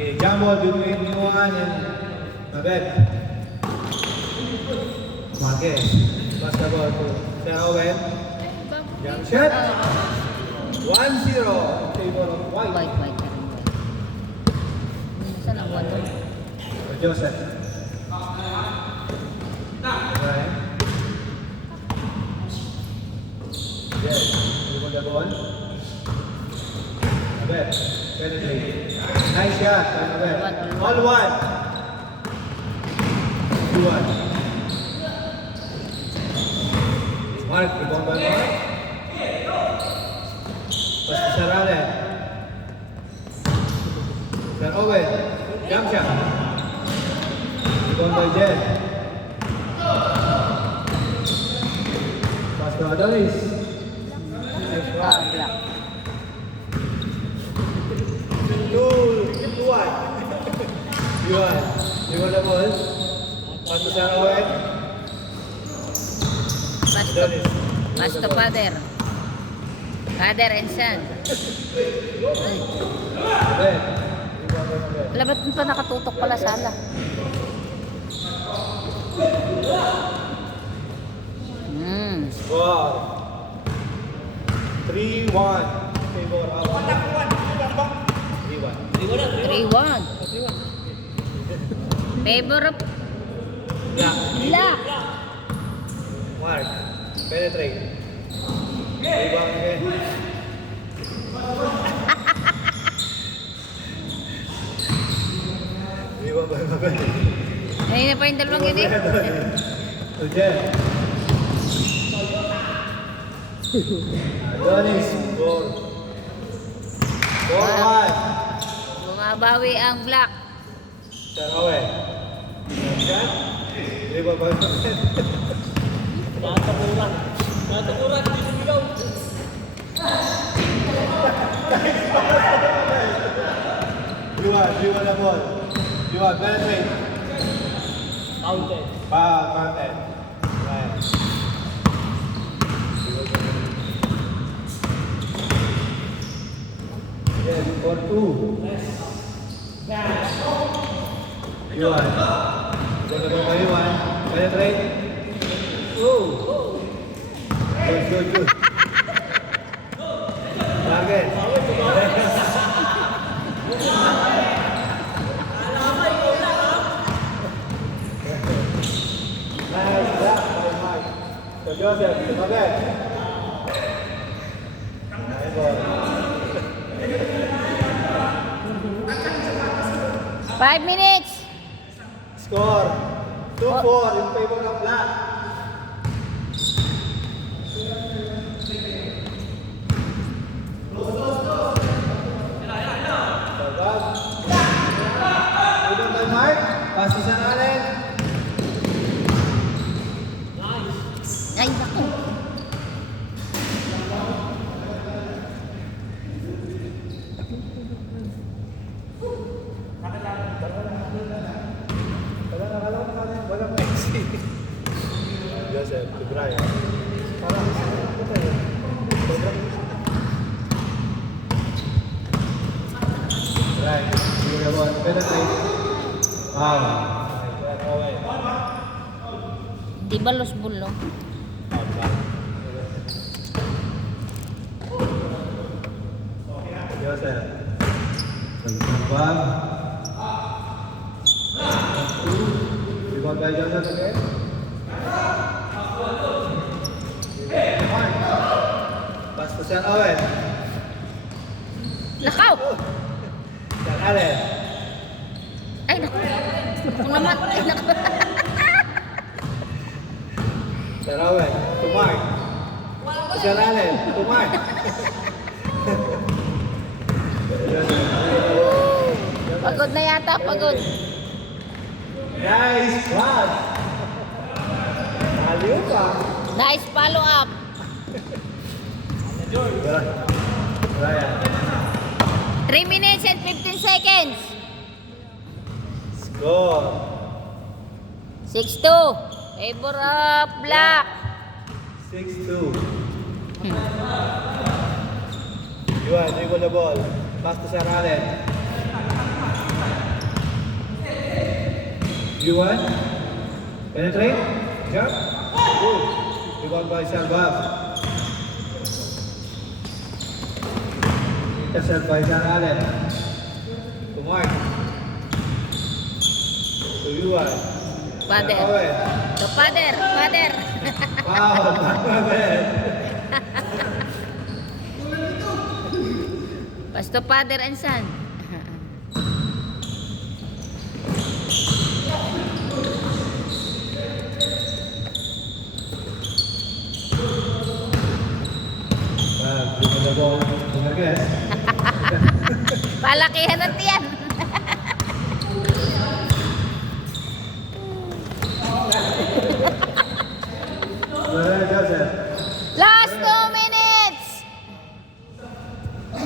Okay, gamble between Yuan and Mabed. Marquez. Pass the ball to Sir Owen. Jump shot. 1-0 in favor of White. White na rin. Saan ang walo? Joseph. Right. Yes. You want the ball? Mabed. Penetrate. Nice shot by Mabed. All one. 2-1. Mark, ibang ba Mark? Pas to Sir Allen. Sir Owen. Jump shot. Ibang by Jen. Pas to Adonis. Black. 2-1. Yuan. You want the ball? Pas to Sir Owen. Pass to father. Father and son. Mabed. Wala, ba't pa nakatutok pala sala? Score 3-1 favor of 3-1. 3-1. Favor of Black. Mark, penetrate. Rebound again. Rebound by Mabed. Ayun na pa yung dalawang yun eh. To Jen. Adonis, score 4-1. Bumabawi ang Black. Sir Owen. Shot. Rebound by Mabed. Matakuran, di sumigaw. You want the ball. You want penetrate. Counted. Fountain. Right. Yes, for 2. You want. Gonna go by one. Penetrate. Oh. Good. Target. Nice block by Mike. So Joseph, Mabed. Nice ball. 5 minutes. Score 2-4 in favor of Black. Rebound by Mark. Pass to Sir Allen. Ay, naku. Walang Messi. Joseph, to Brian. Parang Right, you have one. Penetrate. Wow. Di ba los bulo? Joseph. One. Rebound by Joseph again. Pass to Sir Owen. Nakaw! Sir Allen. Ay, naku. Naku naman. Ay, naku. Sir Owen. To Mark. To Sir Allen. To Mark. Pagod na yata, pagod. Nice pass. Aliw pa. Nice follow up. Brian. 3 minutes and 15 seconds. Score. 6-2. Favor of Black. 6-2. Yuan, dribble the ball. Pass to Sir Allen. Yuan. Penetrate. Jump. Good. Rebound by Sarbab. Intercept by Jan Allen. To Mark. To Yuan. Father. Owen. The father. Father. Foul. Owen. Basta father and son. Give the ball to the guest. Palakihan at yan. Joseph. Last 2 minutes.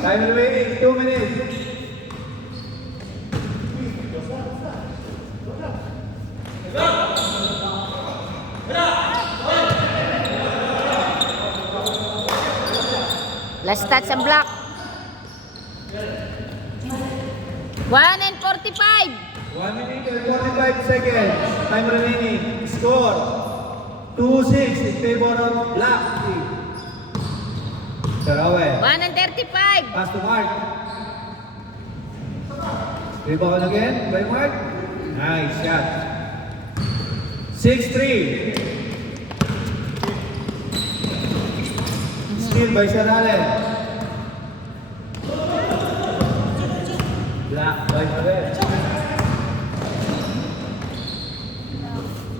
Time remaining, 2 minutes. Last touch and block. 1 and 45. 1 minute and 45 seconds. Time remaining. Score 2-6 in favor of Black team. Sarawe. 1 and 35. Pass to Mark. Rebound again by Mark. Nice shot. 6-3. Steal by Saralen. Black by Mabel.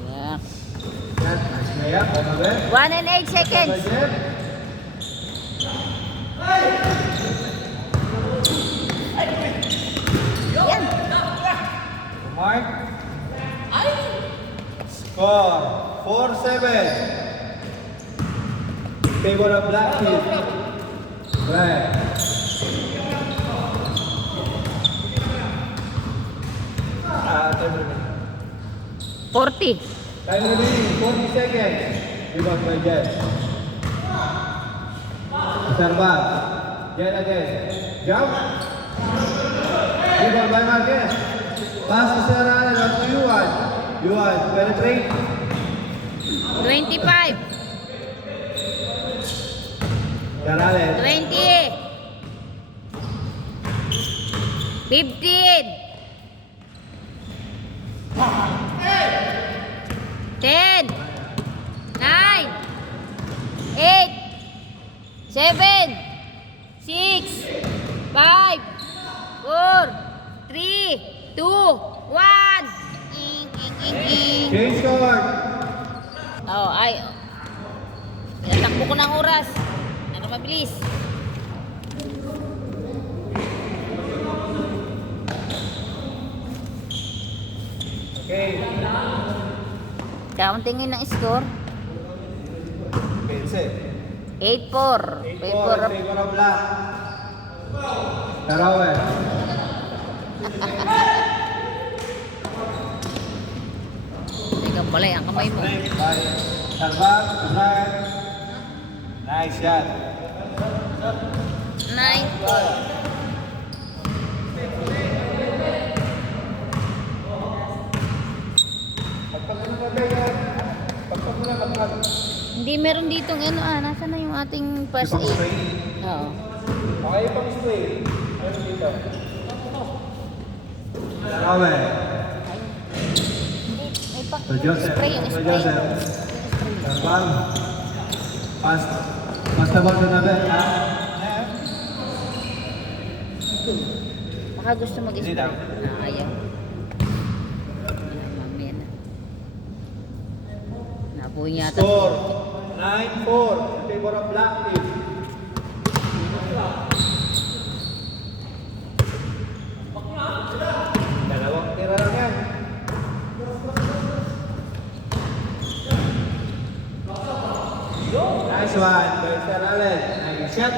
Yeah. Shot. Nice layup by Mabel. 1 and 8 By seconds. Jeff. Yan. Mark. Score 4-7. Favor of Black team. Right. Time remaining. 40. Time remaining 40 seconds. Rebound by Jen. Sarba. Jen again. Jump. Rebound by Marquez. Pass to Sarah and on to Yuan. Yuan penetrate. 25. Saralen. 20. 15. 10. 9. 8. 7. 6. 5. 4. 3. 2. 1. Ing, ing, ing, ing. Change court. Oh, ay. Pinatakbo ko ng oras. Ano mabilis? Okay. Kauntingin ng score. 15. 8-4. 8-4 Favor of favor of Black. Tarawen. Teka pala, ang kamay mo. By Sarbat. Right. Nice shot. 9. Pagpag mo na tayo. Pagpag mo na pagpag. Hindi meron ditong ano nasa na yung ating first Ipang aid? spray. Oo. Okay, pang spray. Meron dito. Tarawen. Hindi, may pa. To Joseph. Spray, yung To spray. Joseph. Sarbat. Pass. Pass the ball to Nabel. Baka gusto mag-spray. Hindi daw. Ayaw. Mamaya na. Nabuhay yata. Score 9-4 in favor of Black team. Dalawang tira lang yan. Nice one by Saralen. Nice shot.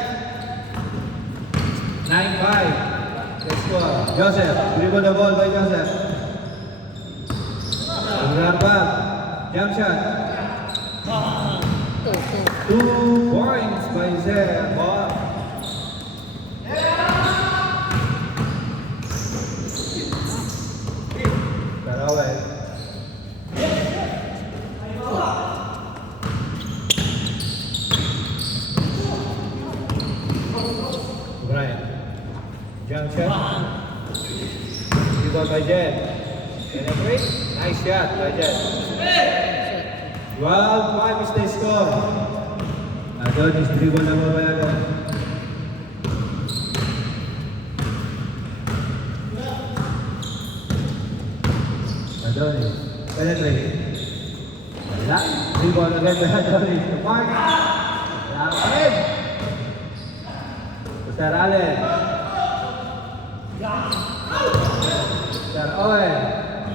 9-5. The score. Joseph. Dribble the ball by Joseph. Ball. Jump shot. 2. 2 points by Zerba. Tarawel. Jump shot. Rebound by Jen. Penetrate. Nice shot by Jen. 12-5 is the score. Adonis dribble na mabayagan. Adonis. Penetrate. Wala. Rebound again by Adonis. To Mark. Wala pa rin. Sir Allen. Sir Owen.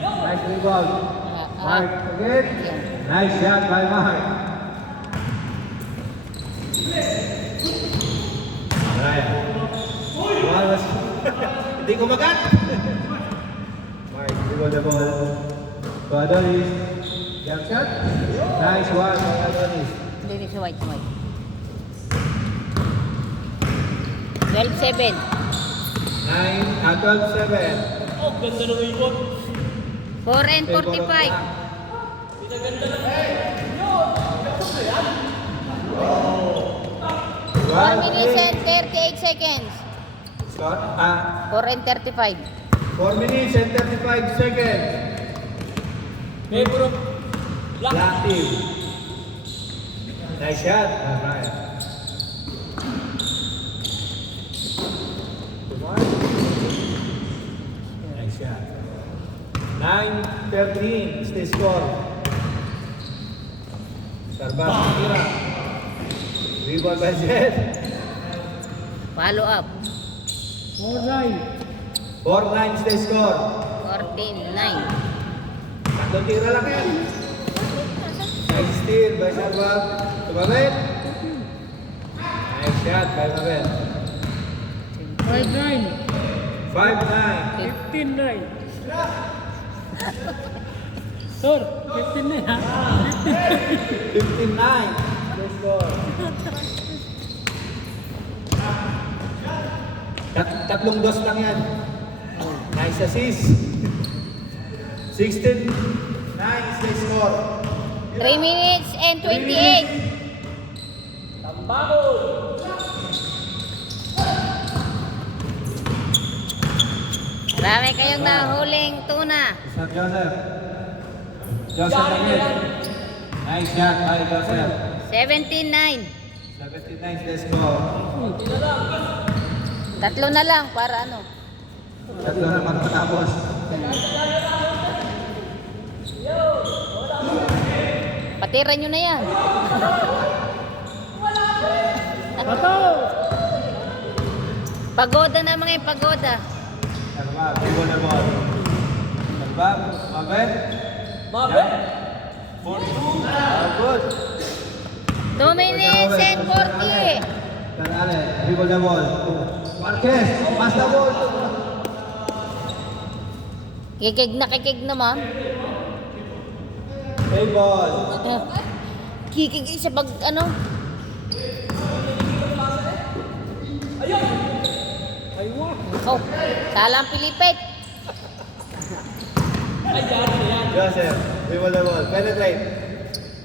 Nice rebound. Mark again. Nice shot by Mark. Alright. Walas. Hindi kumagat. Mark, dribble the ball. To Adonis. Jump shot. Nice one by Adonis. Hindi sa white. 12-7. 12-7. Oh, ganda ng ikot. 4 and 45. One minute and 38 seconds. Scott, 4 and 35. 4 minutes and 35 seconds. May bro. Black team. Nice shot. Alright. Nice shot. 9-13 is the score. Sarbas, tira. Rebound by Jet. Follow up. 4-9 is the score. 14-9. Tatlong tira lang yan. Nice steal by Sarbas. Tumabit. Nice shot by Mabel. 5-9. 5-9. 15-9. Sir, 15-9 ha? 15-9. The score. Tatlong dos lang yan. Nice assist. 16-9 is the score. 3 minutes and 28. Marami kayong nahuling tuna. Sir Joseph. Joseph again. Nice shot by Joseph. 17-9. 17-9 is the score. Tatlo na lang para ano. Tatlo na magpatapos. Patira nyo na yan. Pagoda na mga yung pagoda. Sarbab, dribble the ball. Sarbab, Mabel. Mabel. Good. 2 minutes and 40. Sir Allen, dribble the ball. Marquez, pass the ball. Kikig na ma'am. Play ball. Kikig sa pag ano. Oh, salang pilipit. Joseph, dribble the ball. Penetrate.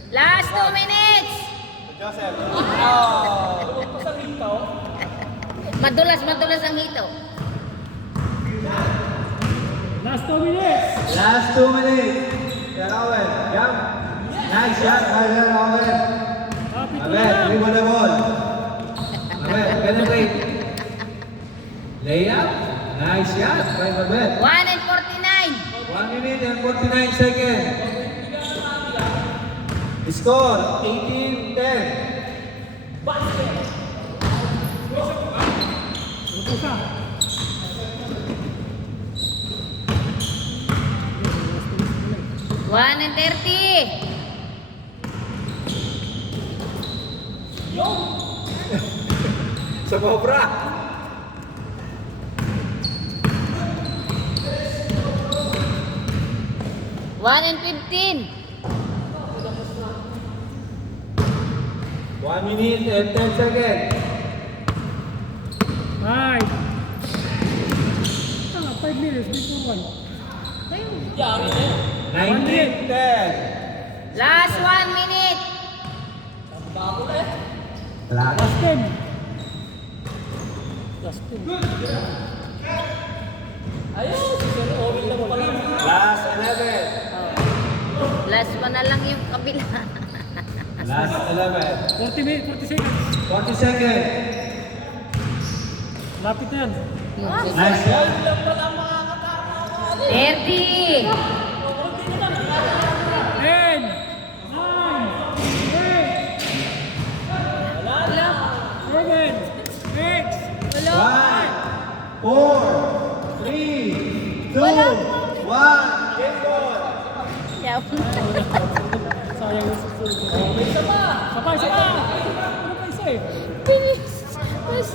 Last 2 minutes. Joseph. Madulas ang hito. Last 2 minutes. Last 2 minutes. Sir Owen, jump. Nice shot by Sir Owen. Mabel, dribble the ball. Mabel, penetrate. Layup. Nice shot by Mabel. 1 and 49. 1 minute and 49 seconds. Score 18-10. One and 30. Sa Cobra. One and 15. 1 minute and 10 seconds. 5 minutes before 1. 19-10. Last 1 minute. Wala na. Last 10. Last 10. Last 11. Last pa na lang yung kabila. Last 11. 40 minutes, 40 seconds. 40 seconds. Lapit na yan. Nice shot. 30. 10, 9, 8, 7, 6, 5, 4, 3, 2, 1. Game ball. Yaw. sayang yung susunod. Sabay, sabay! Ano pa isa eh? Bilis. Mas.